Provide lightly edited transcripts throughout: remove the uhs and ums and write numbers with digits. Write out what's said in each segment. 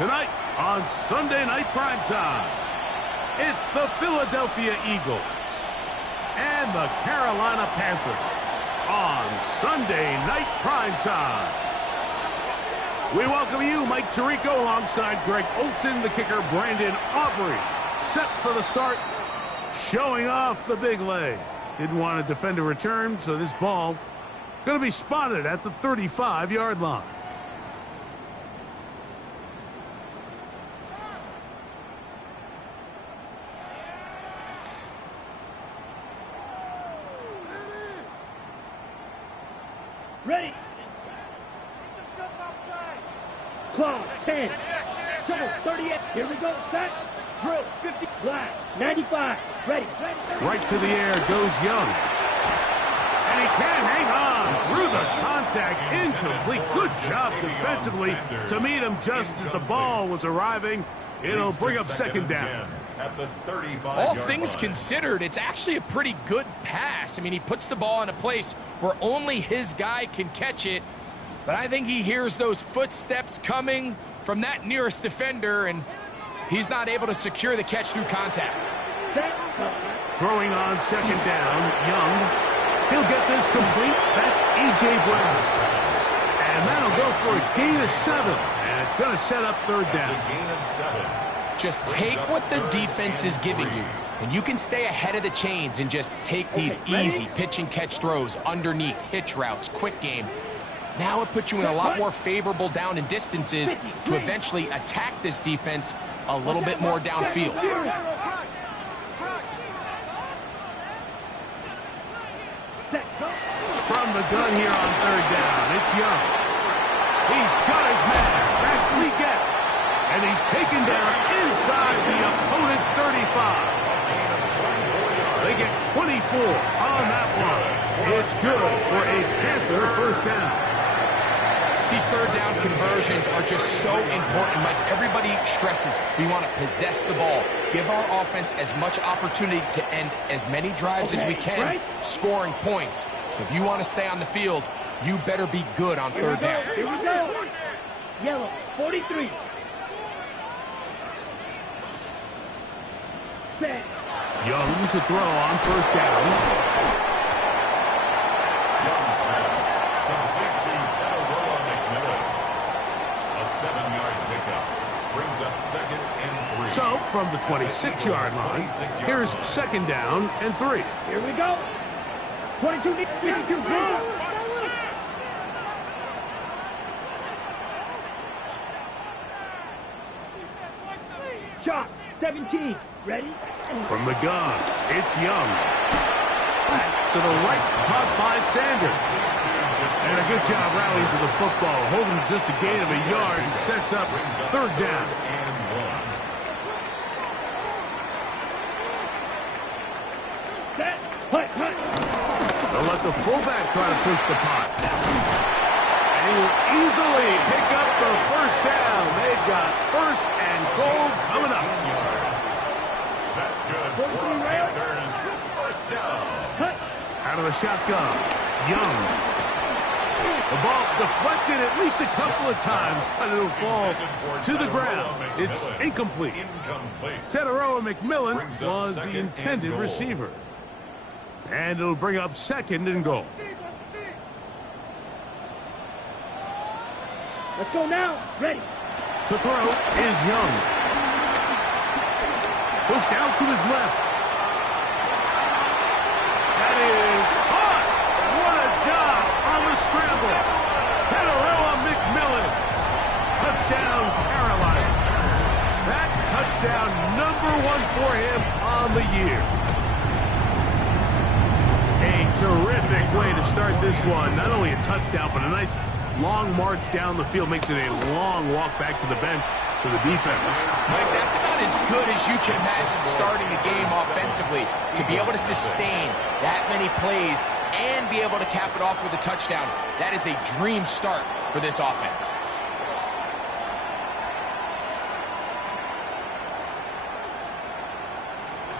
Tonight on Sunday Night Primetime, it's the Philadelphia Eagles and the Carolina Panthers on Sunday Night Primetime. We welcome you, Mike Tirico, alongside Greg Olson, the kicker, Brandon Aubrey. Set for the start, showing off the big leg. Didn't want to defend a return, so this ball going to be spotted at the 35-yard line. Ready. Clock, 10. Double, 38. Here we go. Set. Drill, 50. Black, 95. Ready. Right to the air goes Young. And he can't hang on through the contact. Incomplete. Good job defensively to meet him just as the ball was arriving. It'll bring up second down. All things considered, it's actually a pretty good pass. I mean, he puts the ball in a place where only his guy can catch it. But I think he hears those footsteps coming from that nearest defender, and he's not able to secure the catch through contact. Throwing on second down, Young. He'll get this complete. That's A.J. Brown. And that'll go for a gain of 7. And it's going to set up third down. Just take what the defense is giving you, and you can stay ahead of the chains and just take these easy pitch and catch throws underneath, hitch routes, quick game. Now it puts you in a lot more favorable down and distances to eventually attack this defense a little bit more downfield. From the gun here on third down, it's Young. He's got his man. That's Leggett. And he's taken down inside the opponent's 35. They get 24 on that one. It's good for a Panther first down. These third down conversions are just so important. Like everybody stresses, we want to possess the ball, give our offense as much opportunity to end as many drives as we can, scoring points. So if you want to stay on the field, you better be good on third down. Here we go. Yellow, 43. Set. Young to throw on first down. Young's pass, complete to McMillan. A 7-yard pickup brings up 2nd and 3. So, from the 26-yard line, here's second down and 3. Here we go. 22, 52, shot, 17. Ready? From the gun, it's Young. Back to the right, caught by Sanders. And a good job rallying to the football, holding just a gain of a yard and sets up third down. Set. Hut. They'll let the fullback try to push the pot. And he will easily pick up the first down. They've got first and goal coming up. That's good for Panthers. First down. Out of the shotgun, Young. The ball deflected at least a couple of times, but it'll fall to the ground. It's incomplete. Teteroa McMillan was the intended receiver. And it'll bring up second and goal. Let's go now. Ready. To throw is Young. Pushed out to his left. That is caught. What a job on the scramble. Teteroa McMillan. Touchdown, Carolina. That's touchdown number 1 for him on the year. A terrific way to start this one. Not only a touchdown, but a nice long march down the field. Makes it a long walk back to the bench for the defense. Mike, that's about as good as you can imagine starting a game offensively. To be able to sustain that many plays and be able to cap it off with a touchdown, that is a dream start for this offense.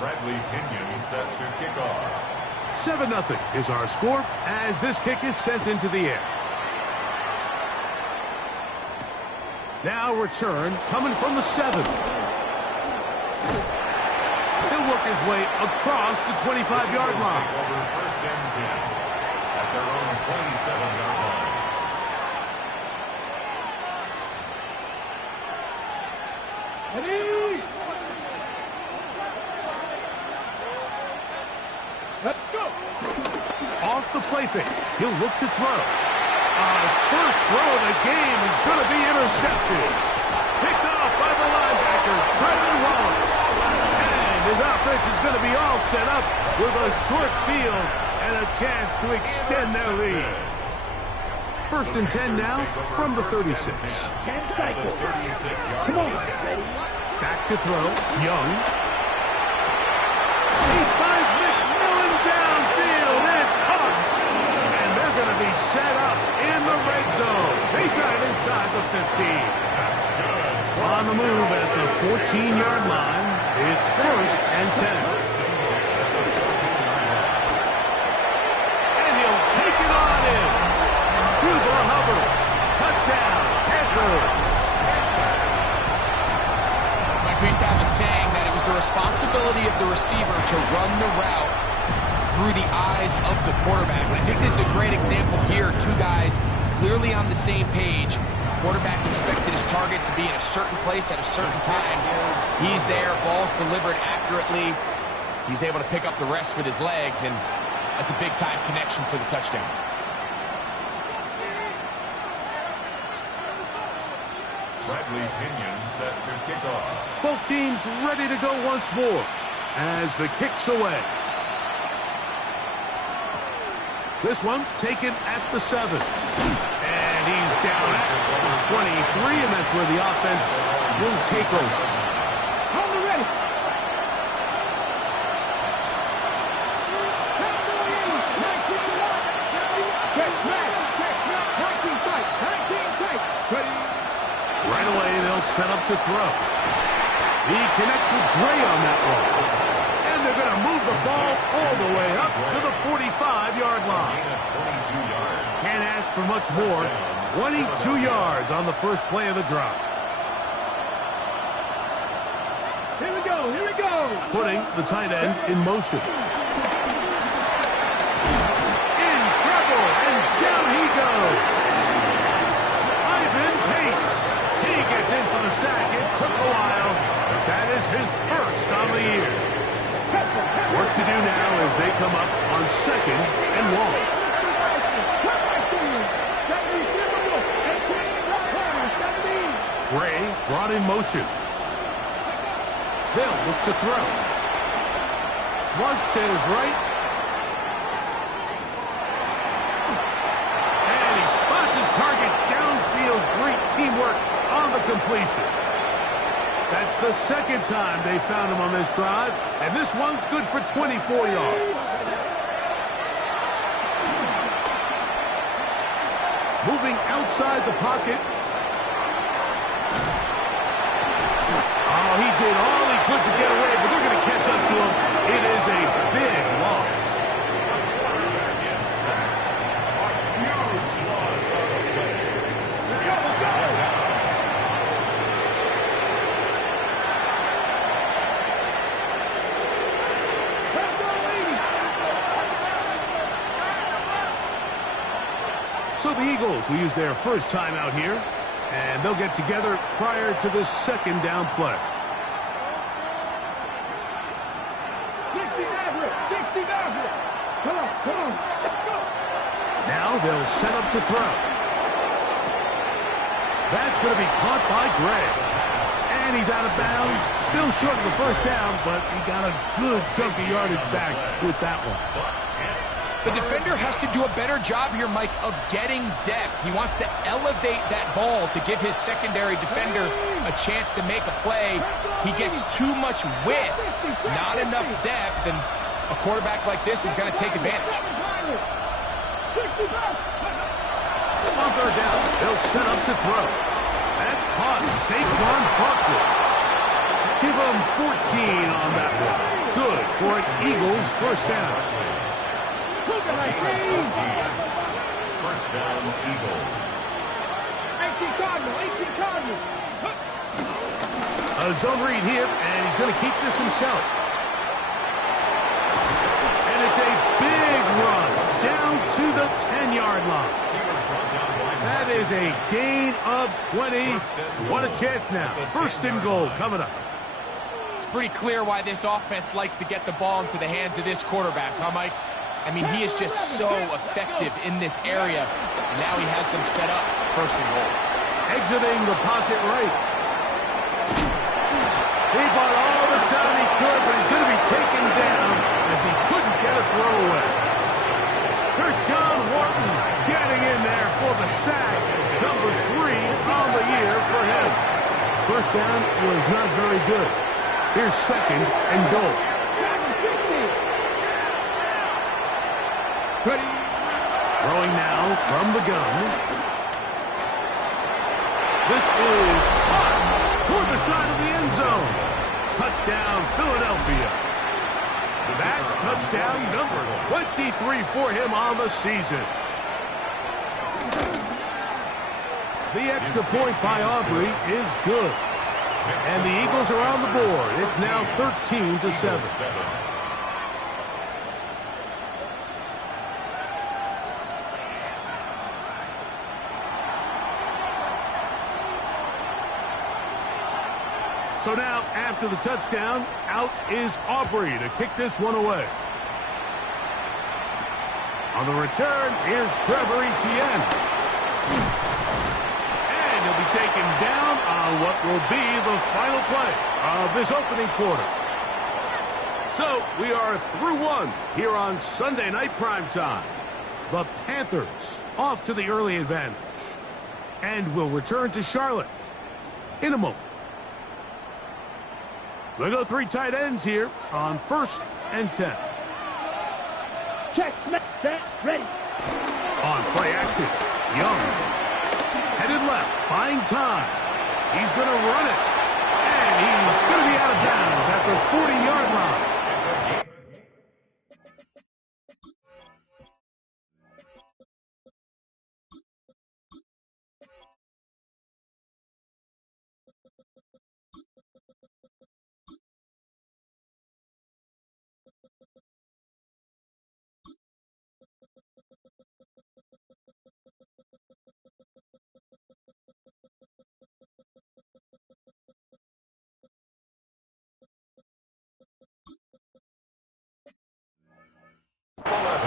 Bradley Pinion set to kick off. 7-0 is our score as this kick is sent into the air. Now return coming from the 7. He'll work his way across the 25-yard line. Over first and 10 at their own 27-yard line. Let's go. Off the play fake. He'll look to throw. His first throw of the game is going to be intercepted. Picked off by the linebacker, Trevor Wallace. And his offense is going to be all set up with a short field and a chance to extend their lead. First and 10 now from the 36. Can't cycle. Come on. Back to throw. Young. He finds McMillan downfield. It's caught. And they're going to be set up in the red zone. They got it inside the 15. That's good. On the move at the 14-yard line. It's first and 10. And he'll take it on in. Cooper Hubbard. Touchdown. Panthers. We used to have a saying that it was the responsibility of the receiver to run the route through the eyes of the quarterback. And I think this is a great example here. Two guys clearly on the same page. Quarterback expected his target to be in a certain place at a certain time. He's there, ball's delivered accurately. He's able to pick up the rest with his legs, and that's a big-time connection for the touchdown. Bradley Pinion set to kick off. Both teams ready to go once more as the kick's away. This one taken at the 7. And he's down at the 23, and that's where the offense will take over. Hold it ready. Right away, they'll set up to throw. He connects with Gray on that one. And they're going to move the ball all the way up to the 45-yard line. Can't ask for much more. 22 yards on the first play of the drive. Here we go, here we go. Putting the tight end in motion. In trouble, and down he goes. Ivan Pace. He gets in for the sack. It took a while, but that is his first on the year. Work to do now as they come up on 2nd and 1. Gray brought in motion. They'll look to throw. Flush to his right. And he spots his target downfield. Great teamwork on the completion. That's the second time they found him on this drive. And this one's good for 24 yards. Moving outside the pocket. Oh, he did all he could to get away, but they're going to catch up to him. It is a big loss. Yes, sir. A huge loss on the play. Yes, sir. So the Eagles will use their first time out here, and they'll get together prior to the second down play. 60 Maverick, 60 Maverick. Come on, let's go. Now they'll set up to throw. That's going to be caught by Gray. And he's out of bounds. Still short of the first down, but he got a good chunk of yardage back with that one. The defender has to do a better job here, Mike, of getting depth. He wants to elevate that ball to give his secondary defender a chance to make a play. He gets too much width, not enough depth, and a quarterback like this is going to take advantage. On third down, they'll set up to throw. That's caught. Saquon Barkley. Give him 14 on that one. Good for an Eagles first down. First down, Eagles. A zone read here, and he's going to keep this himself. And it's a big run down to the 10-yard line. That is a gain of 20. What a chance now. First and goal coming up. It's pretty clear why this offense likes to get the ball into the hands of this quarterback, huh, Mike? I mean, he is just so effective in this area. And now he has them set up first and goal. Exiting the pocket right. He bought all the time he could, but he's going to be taken down as he couldn't get a throw away. Kershawn Wharton getting in there for the sack. Number 3 on the year for him. First down was not very good. Here's second and goal. Throwing now from the gun. This is caught toward the side of the end zone. Touchdown, Philadelphia. That touchdown, number 23 for him on the season. The extra point by Aubrey is good. And the Eagles are on the board. It's now 13-7. So now, after the touchdown, out is Aubrey to kick this one away. On the return, here's Trevor Etienne. And he'll be taken down on what will be the final play of this opening quarter. So, we are through one here on Sunday Night Primetime. The Panthers off to the early advantage. And will return to Charlotte in a moment. We'll go 3 tight ends here on 1st and 10. Check, set, ready. On play action, Young. Headed left, buying time. He's going to run it. And he's going to be out of bounds at the 40-yard line.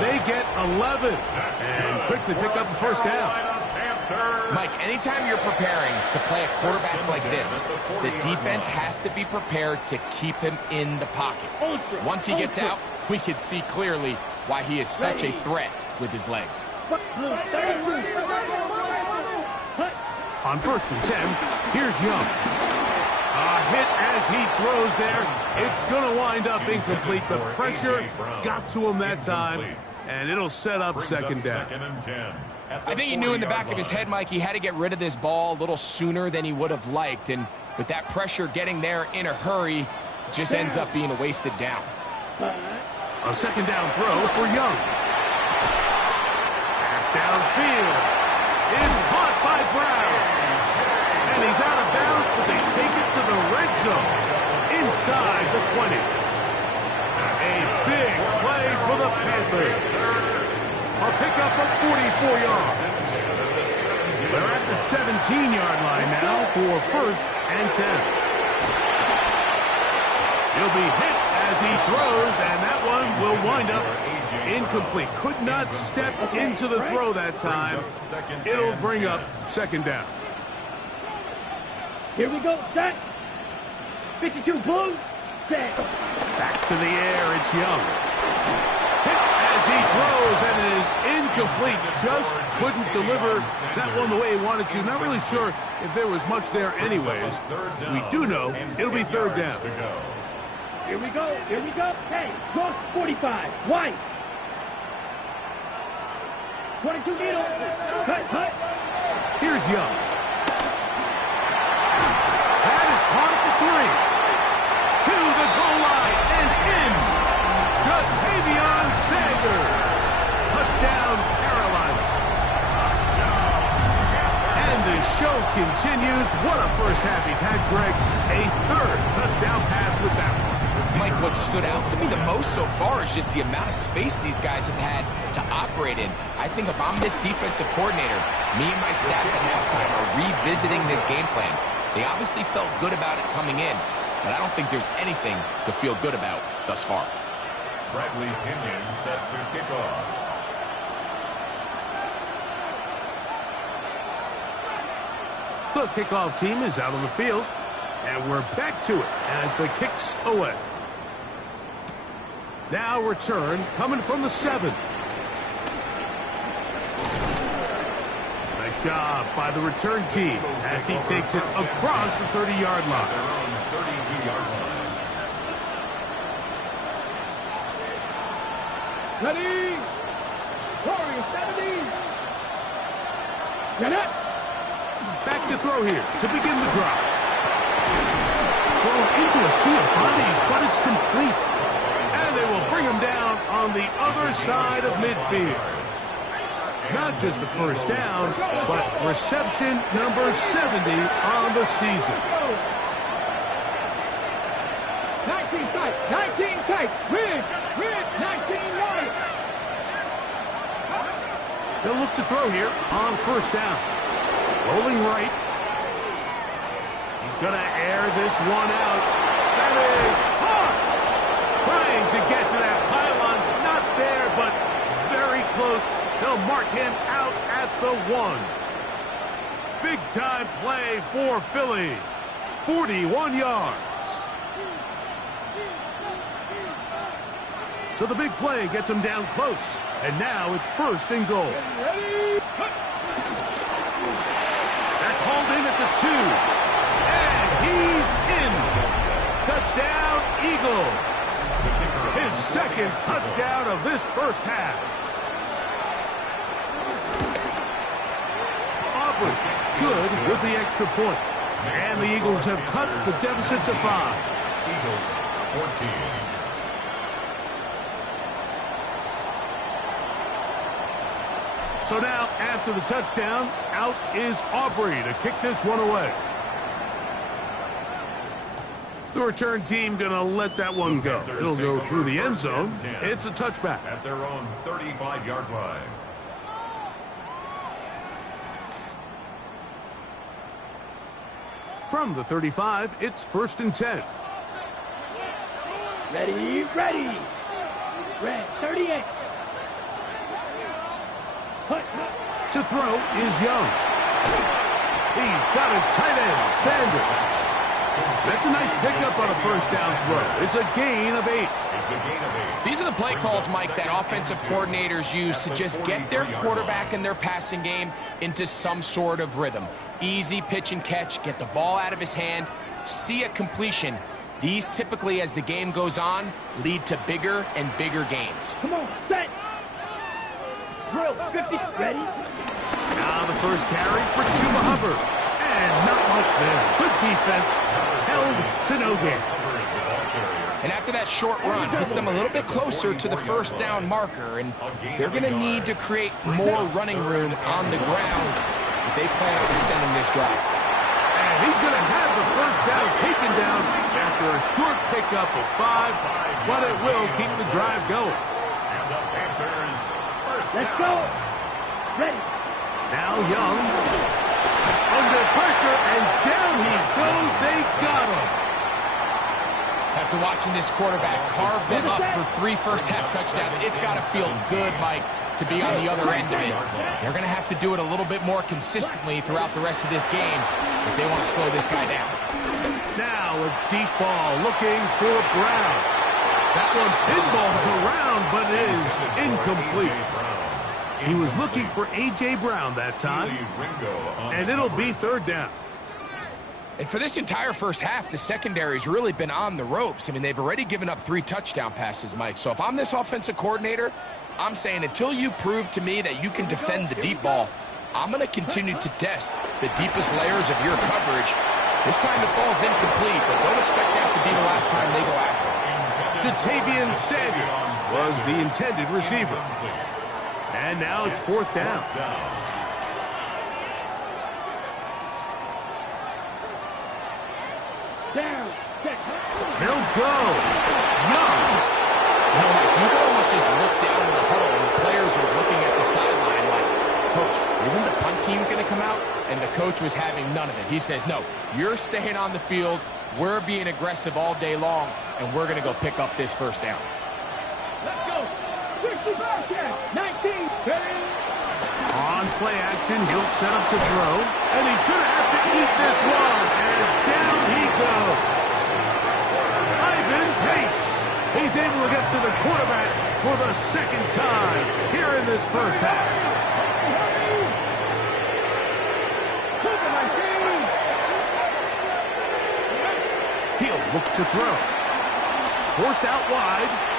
They get 11 and quickly pick up the first down. Mike, anytime you're preparing to play a quarterback like this, the defense has to be prepared to keep him in the pocket. Once he gets out, we can see clearly why he is such a threat with his legs. On 1st and 10, here's Young. A hit as he throws there. It's going to wind up incomplete. The pressure got to him that time, and it'll set up second down. I think he knew in the back of his head, Mike, he had to get rid of this ball a little sooner than he would have liked. And with that pressure getting there in a hurry, it just ends up being a wasted down. A second down throw for Young. Pass downfield. Is caught by Brown. And he's out of bounds, but they take it to the red zone inside the 20. A big play for the Panthers. A pickup of 44 yards. They're at the 17-yard line now for 1st and 10. He'll be hit as he throws, and that one will wind up incomplete. Could not step into the throw that time. It'll bring up second down. Here we go, set. 52 blue, set. Back to the air, it's Young. Hit as he throws, and it is incomplete. Just couldn't deliver that one the way he wanted to. Not really sure if there was much there anyways. We do know it'll be third down. Here we go, hey, cross 45, white. 22 needle, cut. Here's Young. That is caught at the 3. To the goal line and in. Jatavion Sanders. Touchdown, Carolina. And the show had, Greg, a third touchdown pass with that one. Mike, what stood out to me the most so far is just the amount of space these guys have had to operate in. I think if I'm this defensive coordinator, me and my staff at halftime are revisiting this game plan. They obviously felt good about it coming in, but I don't think there's anything to feel good about thus far. Bradley Pinion set to kick off. The kickoff team is out on the field, and we're back to it as the kick's away. Now return coming from the 7. Nice job by the return team as he takes it across the 30-yard line. Their own 32-yard line. Ready? Warrior 70. Get it. Back to throw here to begin the drive. Thrown into a sea of bodies, but it's complete. And they will bring him down on the other side of midfield. Not just a first down, but reception number 70 on the season. 19 tight, 19 tight. Ridge, 19 wide. They'll look to throw here on first down. Rolling right. He's going to air this one out. That is hard. Trying to get to that pylon. Not there, but very close. They'll mark him out at the 1. Big-time play for Philly. 41 yards. So the big play gets him down close. And now it's first and goal. Ready? That's hauled in at the 2. And he's in. Touchdown, Eagles. His second touchdown of this first half. Aubrey, good with the extra point. And the Eagles have cut the deficit to 5. Eagles 14. So now, after the touchdown, out is Aubrey to kick this one away. The return team going to let that one go. It'll go through the end zone. It's a touchback. At their own 35-yard line. From the 35, it's first and 10. Ready? Red 38. To throw is Young. He's got his tight end, Sanders. That's a nice pickup on a first down throw. It's a gain of 8. These are the play calls, Mike, that offensive coordinators use to just get their quarterback and their passing game into some sort of rhythm. Easy pitch and catch, get the ball out of his hand, see a completion. These typically, as the game goes on, lead to bigger and bigger gains. Come on, set. Drill, 50, ready? Now the first carry for Cuba Hubbard. And not much there. Good defense. Held to no gain. And after that short run, gets them a little bit closer to the first down marker. And they're going to need to create more running room on the ground if they plan on extending this drive. And he's going to have the first down taken down after a short pickup of 5. But it will keep the drive going. And the Panthers first Let's down. go. Ready. Now Young. Under pressure, and down he goes. They got him. After watching this quarterback carve them up for 3 first-half touchdowns, it's got to feel good, Mike, to be on the other end of it. They're going to have to do it a little bit more consistently throughout the rest of this game if they want to slow this guy down. Now a deep ball looking for Brown. That one pinballs around, but it is incomplete. He was looking for A.J. Brown that time, and it'll be third down. And for this entire first half, the secondary's really been on the ropes. I mean, they've already given up 3 touchdown passes, Mike. So if I'm this offensive coordinator, I'm saying until you prove to me that you can defend the deep ball, I'm going to continue to test the deepest layers of your coverage. This time the fall's incomplete, but don't expect that to be the last time they go after it. Jatavian Sanders was the intended receiver. And now it's fourth down. Down. Check. He'll go. Young. You know, Mike, you can almost just look down in the huddle and the players are looking at the sideline like, Coach, isn't the punt team going to come out? And the coach was having none of it. He says, no, you're staying on the field. We're being aggressive all day long, and we're going to go pick up this first down. Let's go. 19. On play action, he'll set up to throw, and he's going to have to eat this one, and down he goes. Ivan Pace. He's able to get to the quarterback for the second time here in this first half. He'll look to throw. Forced out wide.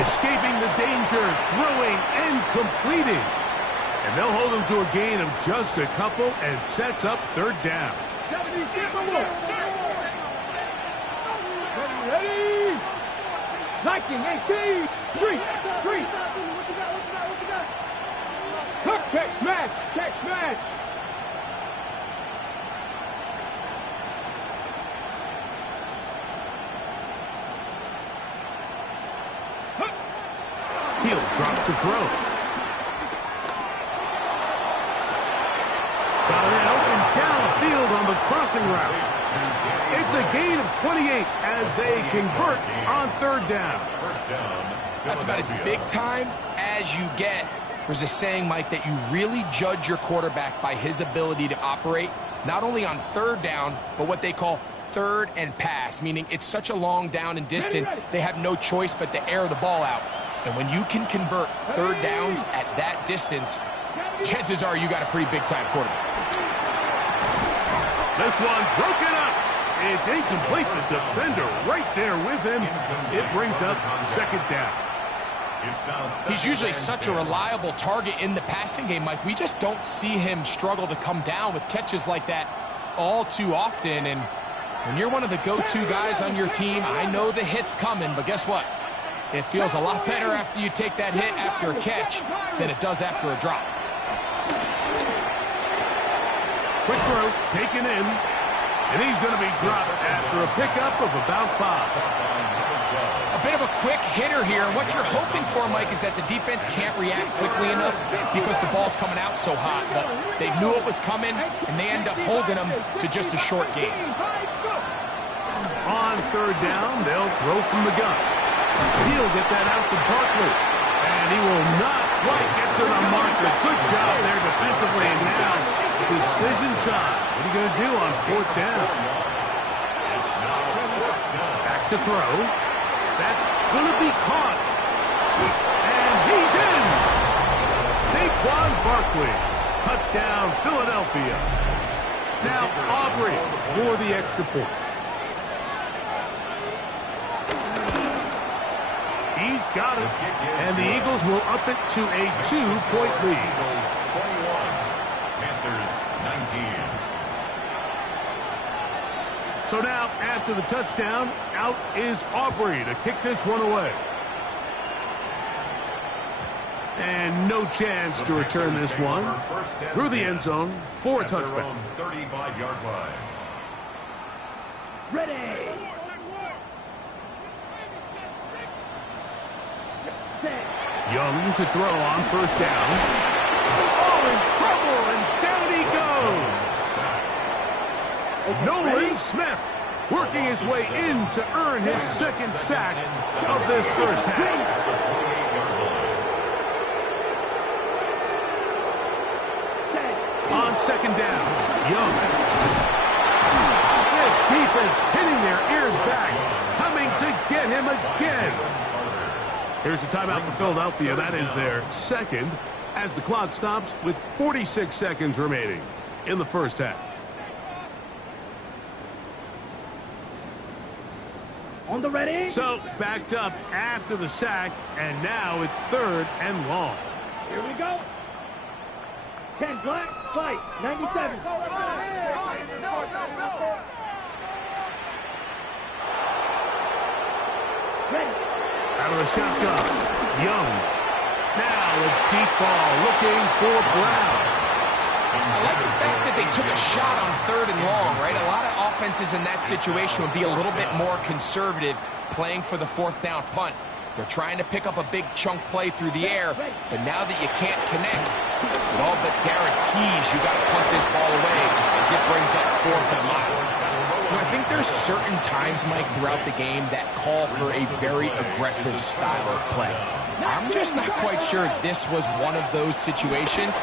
Escaping the danger, throwing and completing. And they'll hold him to a gain of just a couple and sets up third down. Ready? 19, 18, 3. Catch, match. He'll drop to throw. Got it out and downfield on the crossing route. It's a gain of 28 as they convert on third down. First down. That's about as big time as you get. There's a saying, Mike, that you really judge your quarterback by his ability to operate, not only on third down, but what they call third and pass, meaning it's such a long down and distance, they have no choice but to air the ball out. And when you can convert third downs at that distance, chances are you got a pretty big-time quarterback. This one broken up. It's incomplete. The defender right there with him. It brings up second down. He's usually such a reliable target in the passing game, Mike. We just don't see him struggle to come down with catches like that all too often. And when you're one of the go-to guys on your team, I know the hit's coming, but guess what? It feels a lot better after you take that hit after a catch than it does after a drop. Quick throw, taken in, and he's going to be dropped after a pickup of about 5. A bit of a quick hitter here. What you're hoping for, Mike, is that the defense can't react quickly enough because the ball's coming out so hot. But they knew it was coming, and they end up holding them to just a short gain. On third down, they'll throw from the gun. He'll get that out to Barkley, and he will not quite get to the marker. Good job there defensively, and now decision time. What are you going to do on fourth down? Back to throw. That's going to be caught. And he's in. Saquon Barkley. Touchdown, Philadelphia. Now Aubrey for the extra point. He's got it. And the Eagles will up it to a 2-point lead. So now, after the touchdown, out is Aubrey to kick this one away. And no chance to return this one through the end zone for a touchback. 35-yard line. Ready. Young to throw on first down. Oh, in trouble, and down he goes. Nolan Smith working his way in to earn his second sack of this first half. On second down, Young. This defense hitting their ears back, coming to get him again. Here's a timeout for Philadelphia. That is their second as the clock stops with 46 seconds remaining in the first half. On the ready. So backed up after the sack, and now it's third and long. Here we go. 10 black, fight, 97. Ready. Out of the shotgun, Young. Now a deep ball looking for Brown. I like the fact that they took a shot on third and long, right? A defenses in that situation would be a little bit more conservative, playing for the fourth down punt. They're trying to pick up a big chunk play through the air, but now that you can't connect, it all but guarantees you got to punt this ball away as it brings up 4th and mile. You know, I think there's certain times, Mike, throughout the game that call for a very aggressive style of play. I'm just not quite sure this was one of those situations,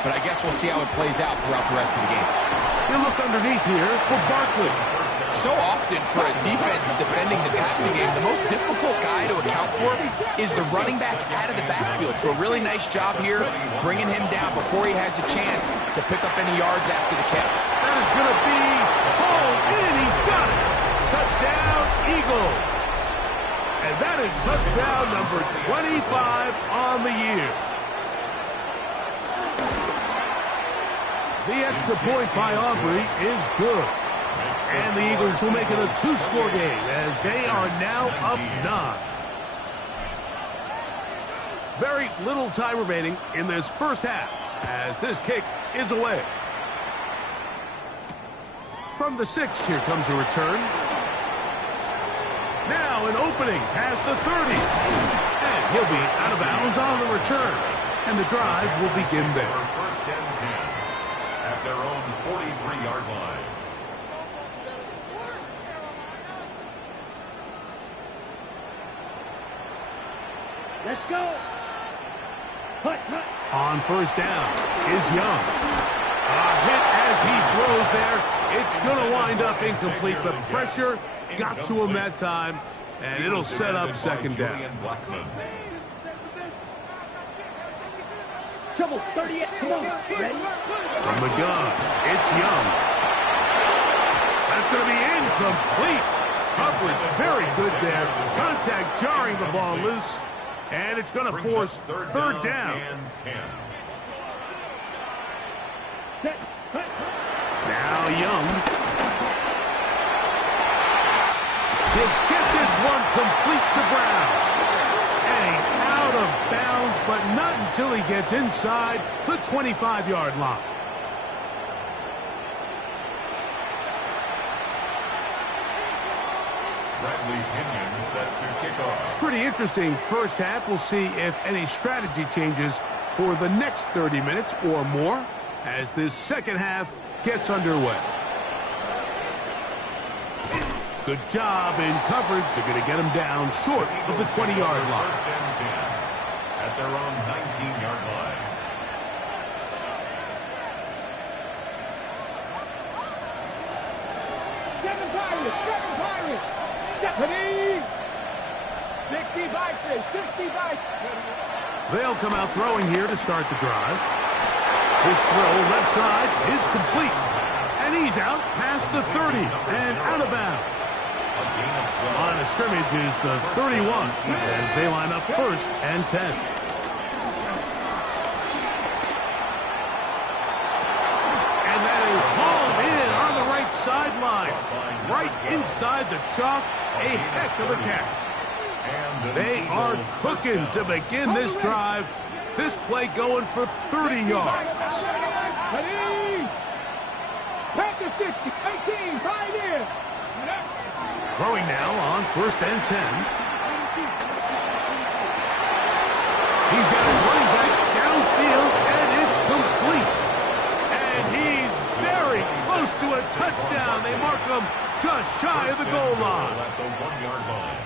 but I guess we'll see how it plays out throughout the rest of the game. You look underneath here for Barkley. So often for a defense defending the passing game, the most difficult guy to account for is the running back out of the backfield. So a really nice job here bringing him down before he has a chance to pick up any yards after the catch. That is going to be hauled in. He's got it. Touchdown, Eagles. And that is touchdown number 25 on the year. The extra point by Aubrey is good. And the Eagles will make it a 2-score game as they are now up 9. Very little time remaining in this first half as this kick is away. From the 6, here comes a return. Now an opening past the 30. And he'll be out of bounds on the return. And the drive will begin there. First and 10 at their own 43-yard line. Let's go. Cut, cut. On first down is Young. A hit as he throws there. It's going to wind up incomplete. The pressure got to him that time, and it'll set up second down. Trouble, 38. Come on. Ready? From the gun, it's Young. That's going to be incomplete. Coverage very good there. Contact jarring the ball loose. And it's going to force third down. Now Young. He'll get this one complete to Brown. And he's out of bounds, but not until he gets inside the 25-yard line. Set to kick off. Pretty interesting first half. We'll see if any strategy changes for the next 30 minutes or more as this second half gets underway. Good job in coverage. They're going to get him down short of the 20-yard line. First and 10 at their own 19-yard line. Seven Pirates. Stephanie. 65. They'll come out throwing here to start the drive. His throw left side is complete. And he's out past the 30 and out of bounds. Line of scrimmage is the 31 as they line up first and 10. And that is hauled in on the right sideline. Right inside the chalk. A heck of a catch. They are cooking to begin this drive. This play going for 30 yards. Panthers 60, 18, right in. Throwing now on first and 10. He's got his running back downfield, and it's complete. And he's very close to a touchdown. They mark him just shy of the goal line.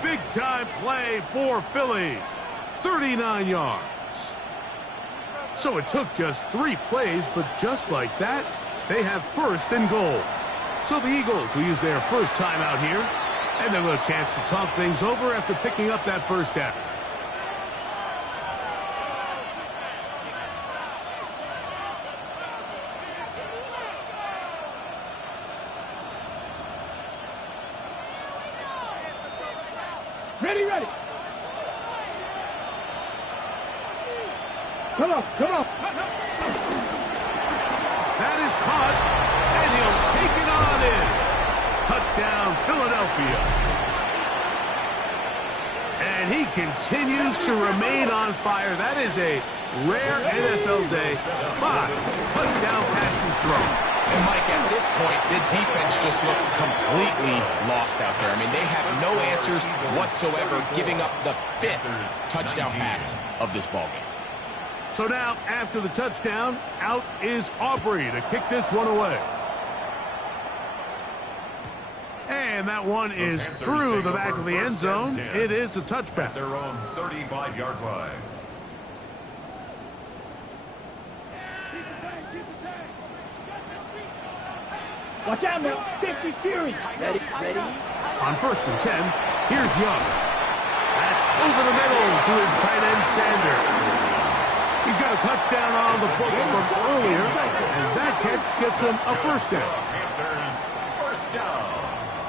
Big-time play for Philly. 39 yards. So it took just 3 plays, but just like that, they have first and goal. So the Eagles will use their first time out here, and they'll get a chance to talk things over after picking up that first down. Ready. Come on. That is caught, and he'll take it on in. Touchdown, Philadelphia. And he continues to remain on fire. That is a rare NFL day. 5 touchdown passes thrown. And Mike, at this point, the defense just looks completely lost out there. I mean, they have no answers whatsoever, giving up the 5th touchdown pass of this ballgame. So now, after the touchdown, out is Aubrey to kick this one away. And that one is through the back of the end zone. It is a touchback. At their own 35-yard line. Watch out now. 50 series. Ready? On 1st and 10, here's Young. That's over the middle to his tight end, Sanders. He's got a touchdown on the books from earlier, and that catch gets him a first down. Panthers, first down.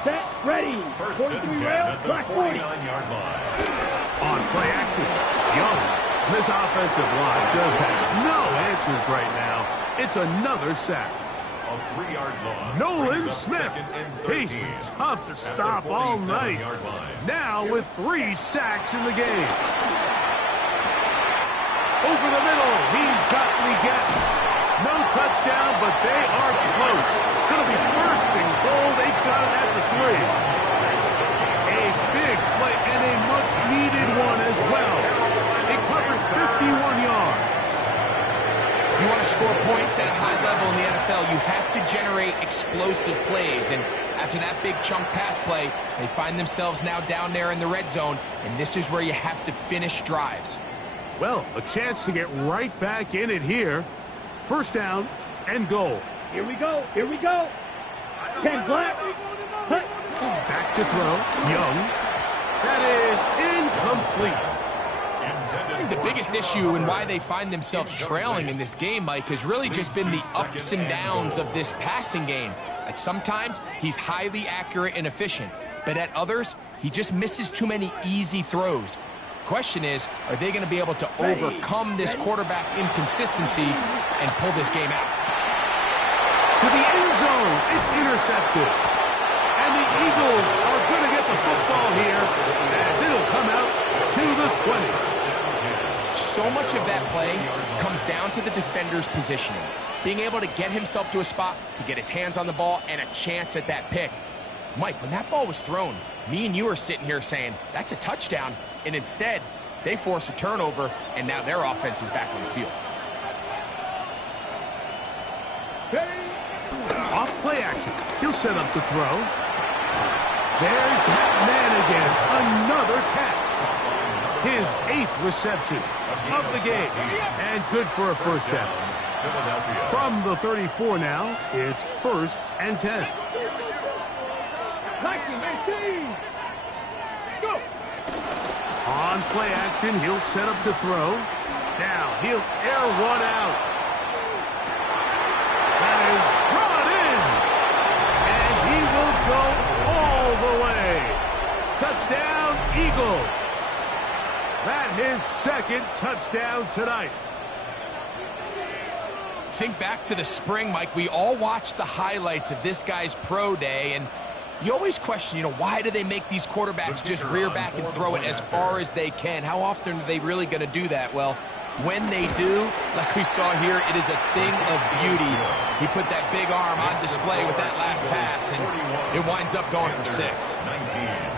Set. Ready. First and 43 10 rail. at the Black 40. 49-yard line. On play action, Young. This offensive line just has no answers right now. It's another sack. A 3-yard loss. Nolan Smith. He's been tough to stop all night. Now with 3 sacks in the game. Over the middle, he's got Leggett. No touchdown, but they are close. Going to be first and goal. They've got it at the 3. A big play and a much-needed one as well. It covers 51 yards. If you want to score points at a high level in the NFL, you have to generate explosive plays. And after that big chunk pass play, they find themselves now down there in the red zone, and this is where you have to finish drives. Well, a chance to get right back in it here. First down and goal. Here we go. 10 black. Hut. Back to throw. Young. That is incomplete. I think the biggest issue and why they find themselves trailing in this game, Mike, has really just been the ups and downs of this passing game. At sometimes, he's highly accurate and efficient, but at others, he just misses too many easy throws. Question is, are they going to be able to overcome this quarterback inconsistency and pull this game out? To the end zone, it's intercepted. And the Eagles are going to get the football here as it'll come out to the 20. So much of that play comes down to the defender's positioning. Being able to get himself to a spot, to get his hands on the ball, and a chance at that pick. Mike, when that ball was thrown, me and you are sitting here saying, that's a touchdown. And instead, they force a turnover, and now their offense is back on the field. Off play action. He'll set up to throw. There's that man again. Another catch. His 8th reception of the game. And good for a first down. From the 34 now, it's 1st and 10. 19, 18. Let's go. On play action, he'll set up to throw. Now he'll air one out. That is brought in. And he will go all the way. Touchdown, Eagles. That his 2nd touchdown tonight. Think back to the spring, Mike. We all watched the highlights of this guy's pro day, and you always question, why do they make these quarterbacks just rear back and throw it as far as they can? How often are they really going to do that? Well, when they do, like we saw here, it is a thing of beauty. He put that big arm on display with that last pass, and it winds up going for 6. 19.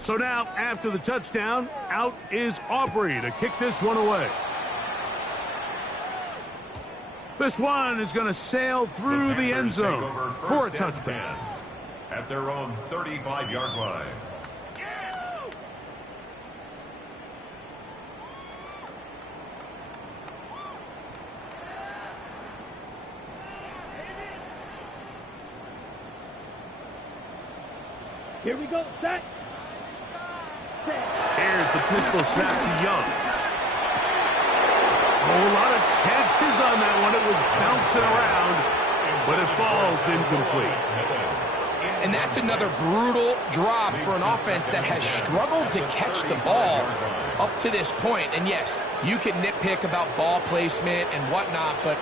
So now, after the touchdown, out is Aubrey to kick this one away. This one is going to sail through the end zone for a touchdown. At their own 35-yard line. Here we go. Set. Here's the pistol snap to Young. A whole lot of chances on that one. It was bouncing around, but it falls incomplete. And that's another brutal drop for an offense that has struggled to catch the ball up to this point. And yes, you can nitpick about ball placement and whatnot, but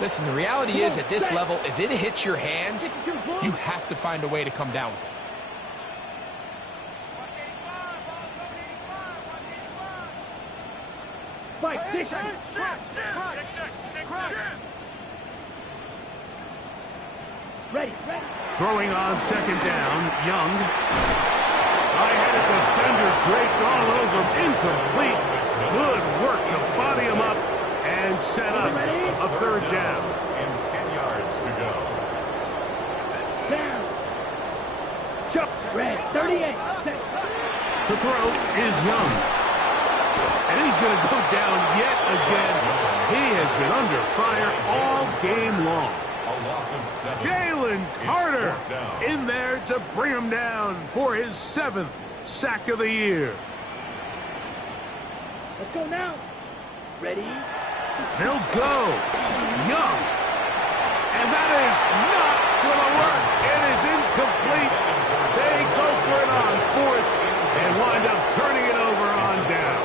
listen, the reality is at this level, if it hits your hands, you have to find a way to come down with it. Fight, dish. Ready. Throwing on second down, Young. I had a defender draped all over him. Incomplete. Good work to body him up and set up a third down. And 10 yards to go. Down. Chuck. Red. 38. To throw is Young. And he's going to go down yet again. He has been under fire all game long. A loss of 7. Jalen Carter in there to bring him down for his 7th sack of the year. Let's go now. Ready. They'll go. Young. And that is not going to work. It is incomplete. They go for it on 4th and wind up turning it over on down.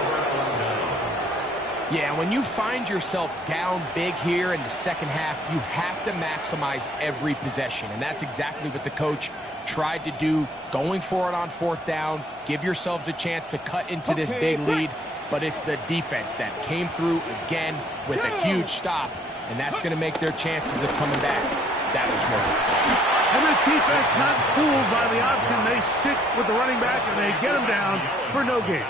Yeah, when you find yourself down big here in the second half, you have to maximize every possession. And that's exactly what the coach tried to do, going for it on 4th down. Give yourselves a chance to cut into this big lead. But it's the defense that came through again with a huge stop. And that's going to make their chances of coming back that much more difficult. And this defense not fooled by the option. They stick with the running back and they get him down for no gain.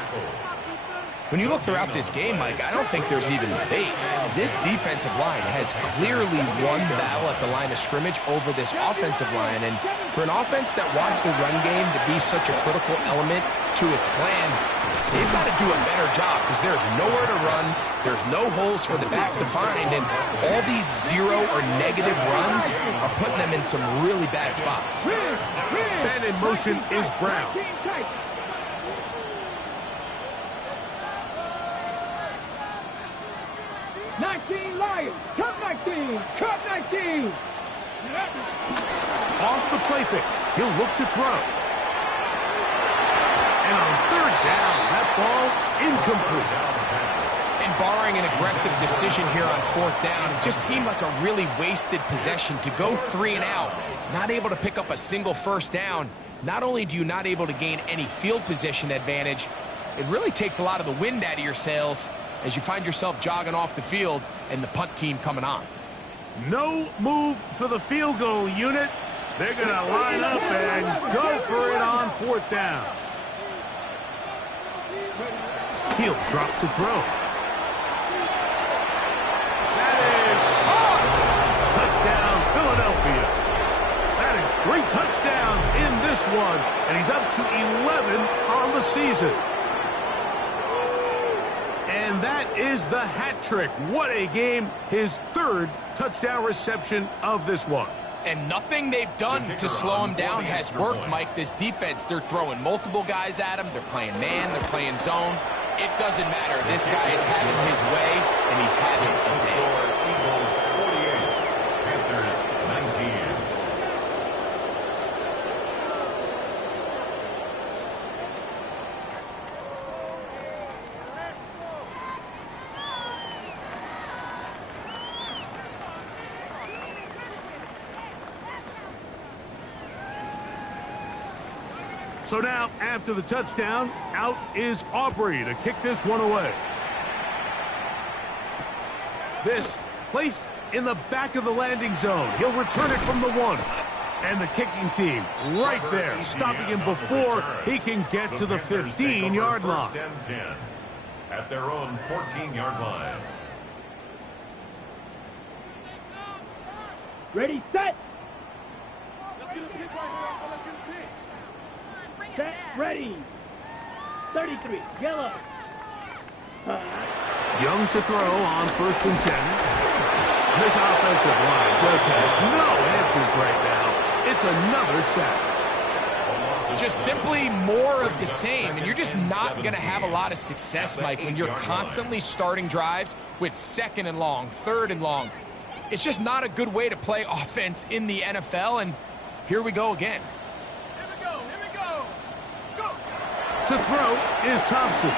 When you look throughout this game, Mike, I don't think there's even debate. This defensive line has clearly won the battle at the line of scrimmage over this offensive line. And for an offense that wants the run game to be such a critical element to its plan, they've got to do a better job because there's nowhere to run. There's no holes for the back to find. And all these zero or negative runs are putting them in some really bad spots. And in motion is Brown. 19 Lions. Cut 19. Cut 19. Off the play fake. He'll look to throw. And on 3rd down, that ball incomplete. And barring an aggressive decision here on 4th down, it just seemed like a really wasted possession to go 3 and out, not able to pick up a single 1st down. Not only do you not able to gain any field position advantage, it really takes a lot of the wind out of your sails as you find yourself jogging off the field and the punt team coming on. No move for the field goal unit. They're going to line up and go for it on 4th down. He'll drop to throw. That is caught. Touchdown, Philadelphia. That is 3 touchdowns in this one, and he's up to 11 on the season. And that is the hat trick. What a game. His 3rd touchdown reception of this one. And nothing they've done to slow him down has worked, Mike. This defense, they're throwing multiple guys at him. They're playing man. They're playing zone. It doesn't matter. This guy is having his way, and he's having a day. Eagles 48, Panthers 19. So now, after the touchdown, out is Aubrey to kick this one away. This placed in the back of the landing zone. He'll return it from the 1. And the kicking team right there, stopping him before he can get to the 15-yard line. First and 10 at their own 14-yard line. Ready, set. Set, ready. 33, yellow. Young to throw on 1st and 10. This offensive line just has no answers right now. It's another sack. Just simply more of the same, and you're just not going to have a lot of success, Mike, when you're constantly starting drives with 2nd and long, 3rd and long. It's just not a good way to play offense in the NFL, and here we go again. To throw is Thompson.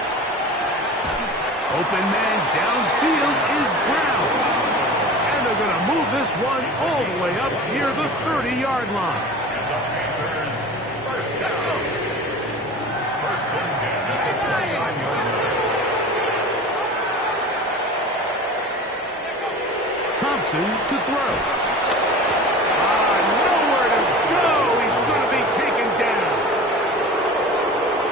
Open man downfield is Brown. And they're going to move this one all the way up near the 30-yard line. And the Panthers first down. 1st and 10 at the 29-yard line. Thompson to throw. Nowhere to go. He's going to be taken down.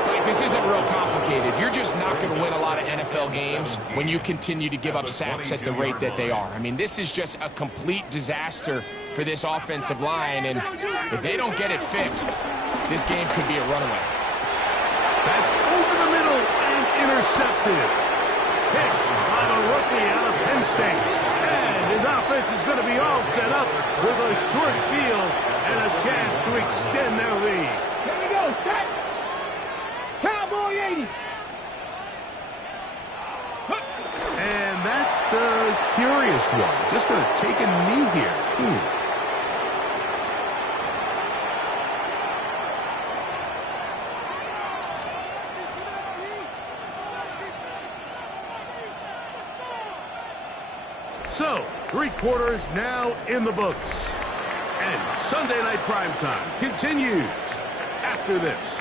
Like, this isn't real complicated. You're just not going to win a lot of NFL games when you continue to give up sacks at the rate that they are. I mean, this is just a complete disaster for this offensive line, and if they don't get it fixed, this game could be a runaway. That's over the middle and intercepted. Picked by the rookie out of Penn State. And his offense is going to be all set up with a short field and a chance to extend their lead. Here we go, set. Cowboy 80. And that's a curious one. Just going to take a knee here. So, 3 quarters now in the books. And Sunday Night Primetime continues after this.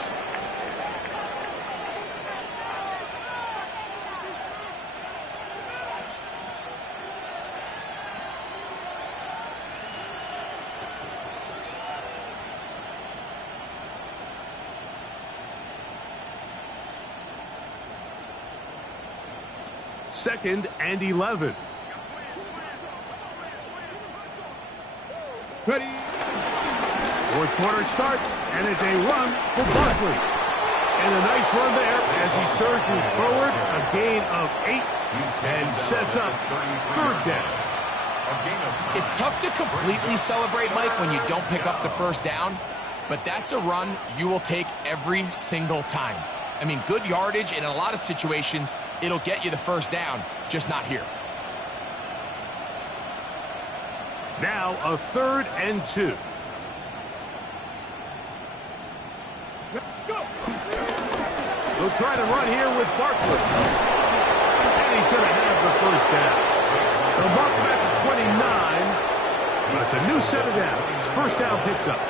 Second and 11. Ready. Fourth quarter starts, and it's a run for Barkley. And a nice run there as he surges forward, a gain of 8, and sets up third down. It's tough to completely celebrate, Mike, when you don't pick up the first down, but that's a run you will take every single time. I mean, good yardage, and in a lot of situations, it'll get you the first down, just not here. Now a 3rd and 2. They'll try to run here with Barkley. And he's going to have the first down. They'll mark back at 29. But it's a new set of downs. First down picked up.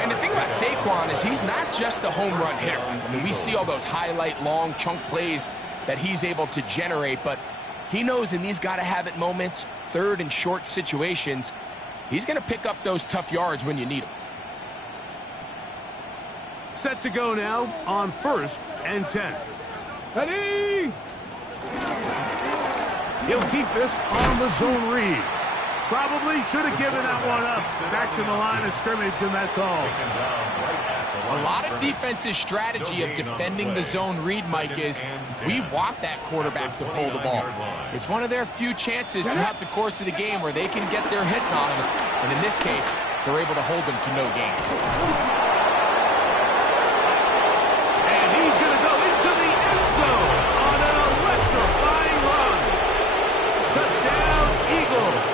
And the thing about Saquon is he's not just a home run hitter. I mean, we see all those highlight long chunk plays that he's able to generate, but he knows in these gotta-have-it moments, third and short situations, he's going to pick up those tough yards when you need them. Set to go now on 1st and 10. Ready. He'll keep this on the zone read. Probably should have given that one up. Back to the line of scrimmage, and that's all. A lot of defensive strategy of defending the zone read, Mike, is we want that quarterback to pull the ball. It's one of their few chances throughout the course of the game where they can get their hits on him. And in this case, they're able to hold him to no gain. And he's going to go into the end zone on an electrifying run. Touchdown, Eagles.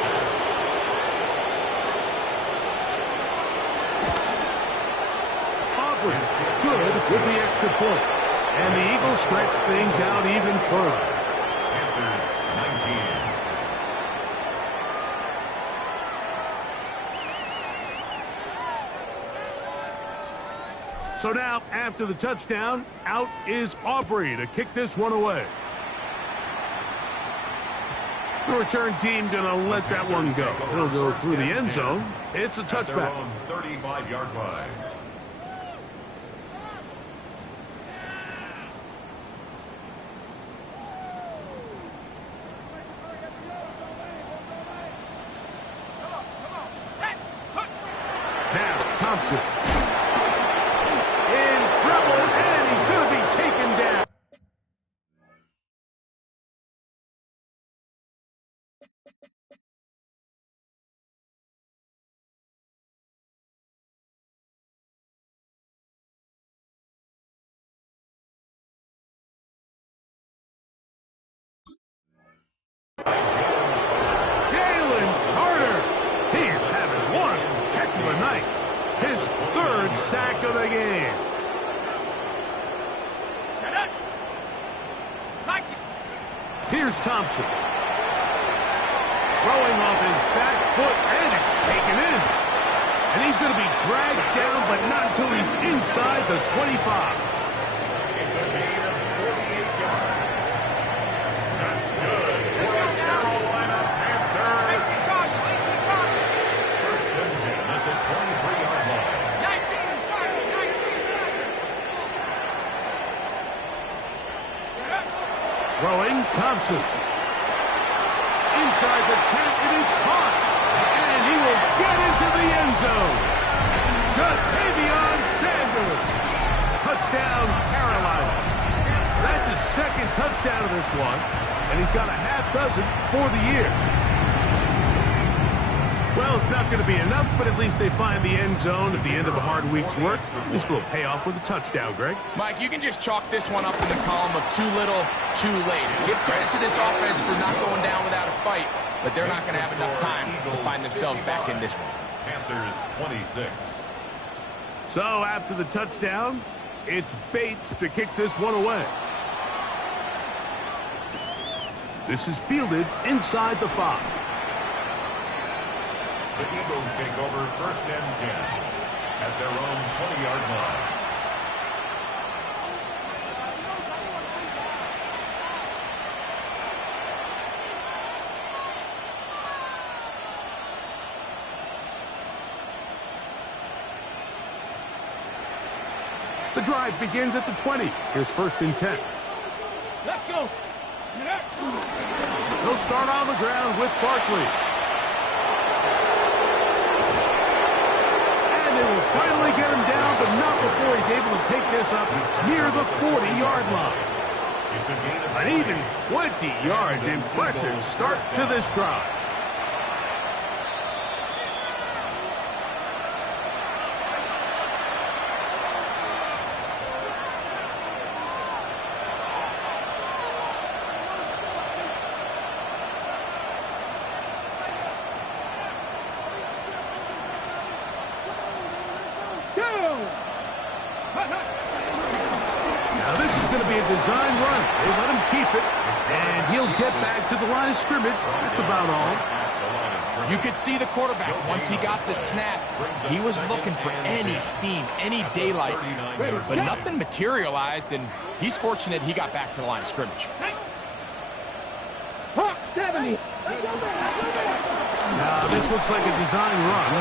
Good with the extra point. And the Eagles stretch things out even further. Panthers 19. So now, after the touchdown, out is Aubrey to kick this one away. The return team going to let that one go. He'll go through the end zone. It's a touchback. 35-yard line. Now, Thompson. In trouble, and he's going to be taken down. He's having one heck of a night. His 3rd sack of the game. Here's Thompson. Throwing off his back foot, and it's taken in. And he's going to be dragged down, but not until he's inside the 25. It's a gain of 48 yards. That's good for the Carolina Panthers. Throwing Thompson. Inside the 10, it is caught. And he will get into the end zone. Ja'Tavion Sanders. Touchdown, Carolina. That's his second touchdown of this one. And he's got a half dozen for the year. Well, it's not going to be enough, but at least they find the end zone at the end of a hard week's work. This will pay off with a touchdown, Greg. Mike, you can just chalk this one up in the column of too little, too late. Give credit to this offense for not going down without a fight, but they're not going to have enough time to find themselves back in this one. Panthers 26. So after the touchdown, it's Bates to kick this one away. This is fielded inside the 5. The Eagles take over 1st and 10 at their own 20-yard line. The drive begins at the 20. Here's 1st and 10. Let's go. They'll start on the ground with Barkley. And they will finally get him down, but not before he's able to take this up near the 40-yard line. It's a gain of An even 20 yards. Impressive start to this drive. Now this is going to be a design run. They let him keep it, and he'll get back to the line of scrimmage. That's about all. You could see the quarterback, once he got the snap, he was looking for any seam, any daylight, but nothing materialized, and he's fortunate he got back to the line of scrimmage. Hawk 70. Now this looks like a design run.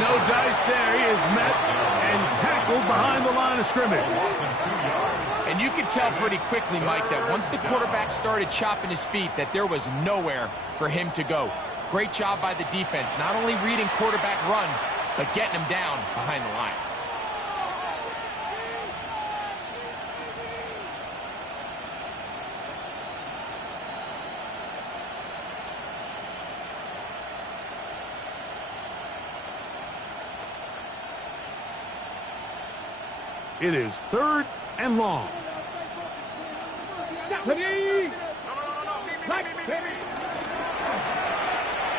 No dice there. He is met and tackled behind the line of scrimmage. And you could tell pretty quickly, Mike, that once the quarterback started chopping his feet, that there was nowhere for him to go. Great job by the defense, not only reading quarterback run, but getting him down behind the line. It is 3rd and long.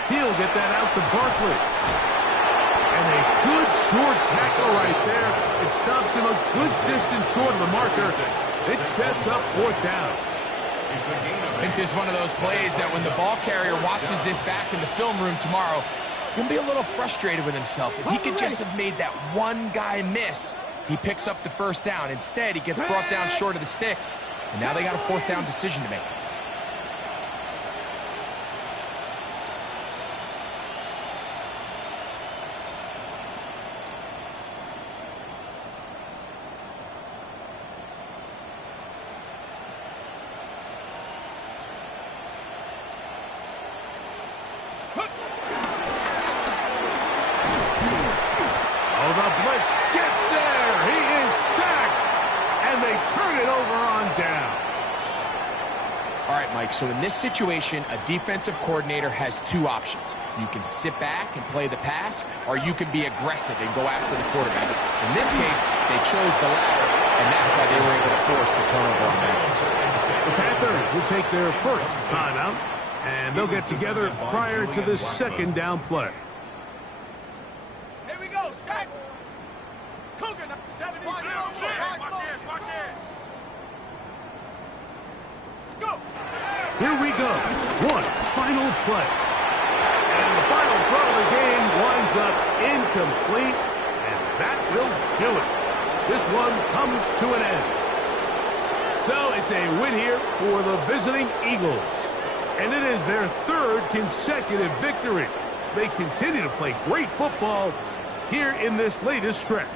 He'll get that out to Barkley. And a good short tackle right there. It stops him a good distance short of the marker. It sets up 4th down. I think this is one of those plays that when the ball carrier watches this back in the film room tomorrow, he's going to be a little frustrated with himself. If he could just have made that one guy miss, he picks up the 1st down. Instead, he gets brought down short of the sticks. And now they got a 4th down decision to make. Oh, the blitz gets there. He is sacked. And they turn it over on down. All right, Mike, so in this situation, a defensive coordinator has 2 options. You can sit back and play the pass, or you can be aggressive and go after the quarterback. In this case, they chose the latter, and that's why they were able to force the turnover on downs. The Panthers will take their 1st timeout, and they'll get together prior to this 2nd down play. Here we go, set. Cougar, 72. Watch in. Go. Here we go. One final play. And the final throw of the game winds up incomplete, and that will do it. This one comes to an end. So it's a win here for the visiting Eagles. And it is their 3rd consecutive victory. They continue to play great football here in this latest stretch.